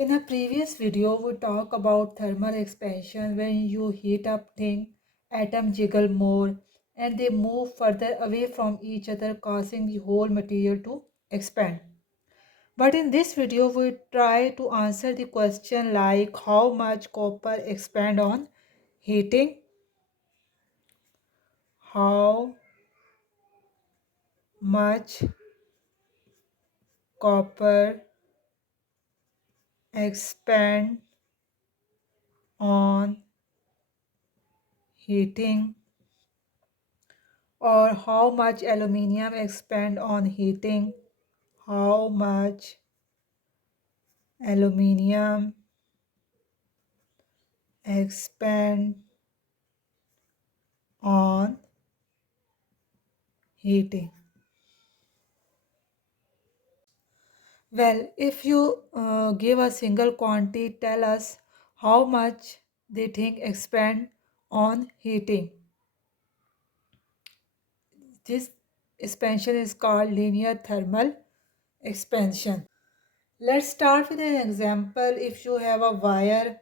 In a previous video, we talked about thermal expansion. When you heat up things, atoms jiggle more and they move further away from each other, causing the whole material to expand. But in this video, we try to answer the question like how much copper expand on heating, how much copper expand on heating, or how much aluminium expand on heating, how much aluminium expand on heating. Well, if you give a single quantity, tell us how much they think expand on heating. This expansion is called linear thermal expansion. Let's start with an example. If you have a wire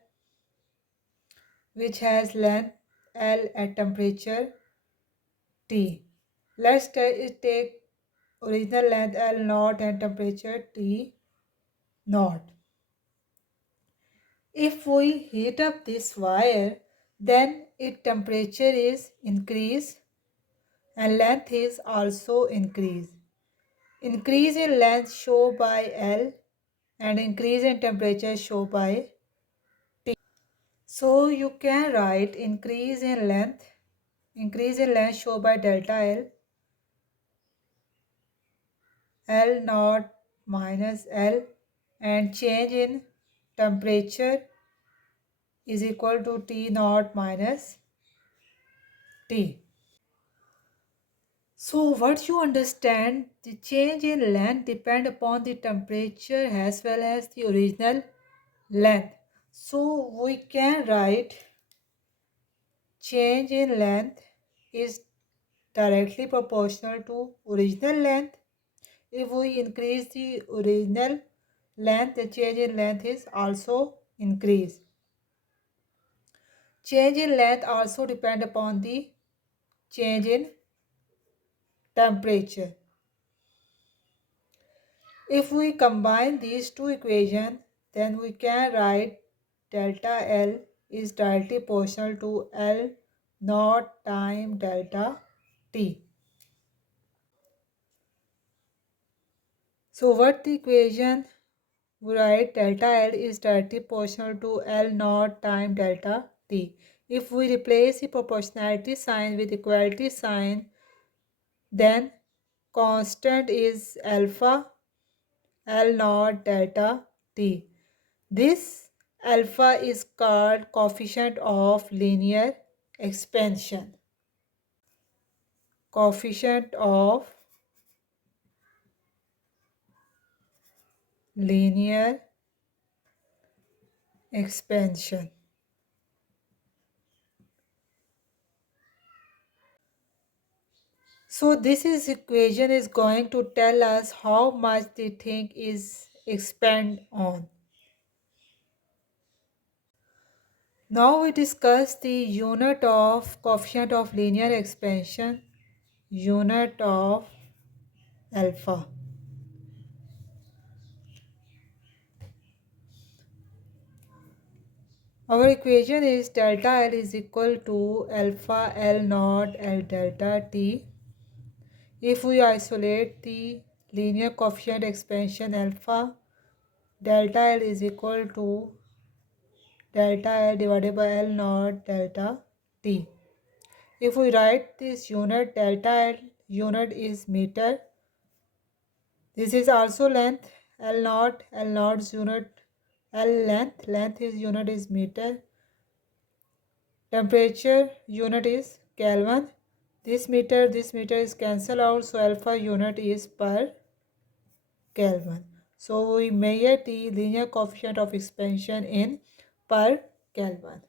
which has length L at temperature T. Let's take original length L naught and temperature T naught. If we heat up this wire, then its temperature is increased and length is also increased. Increase in length shown by L and increase in temperature shown by T. So you can write increase in length shown by delta L, L naught minus L, and change in temperature is equal to T naught minus T. So what you understand, the change in length depend upon the temperature as well as the original length. So we can write change in length is directly proportional to original length. If we increase the original length, the change in length is also increased. Change in length also depend upon the change in temperature. If we combine these two equations, then we can write delta L is directly proportional to L naught times delta T. So what the equation we write, delta L is directly proportional to L naught times delta T. If we replace the proportionality sign with equality sign, then constant is alpha L naught delta T. This alpha is called coefficient of linear expansion. Coefficient of linear expansion. So this equation is going to tell us how much the thing is expand on. Now we discuss the unit of coefficient of linear expansion, unit of alpha. Our equation is delta L is equal to alpha L naught L delta T. If we isolate the linear coefficient expansion alpha, delta L is equal to delta L divided by L naught delta T. If we write this unit, delta L unit is meter. This is also length, L naught's unit, L length is unit is meter. Temperature unit is Kelvin. This meter is cancel out, so alpha unit is per Kelvin. So we measure the linear coefficient of expansion in per Kelvin.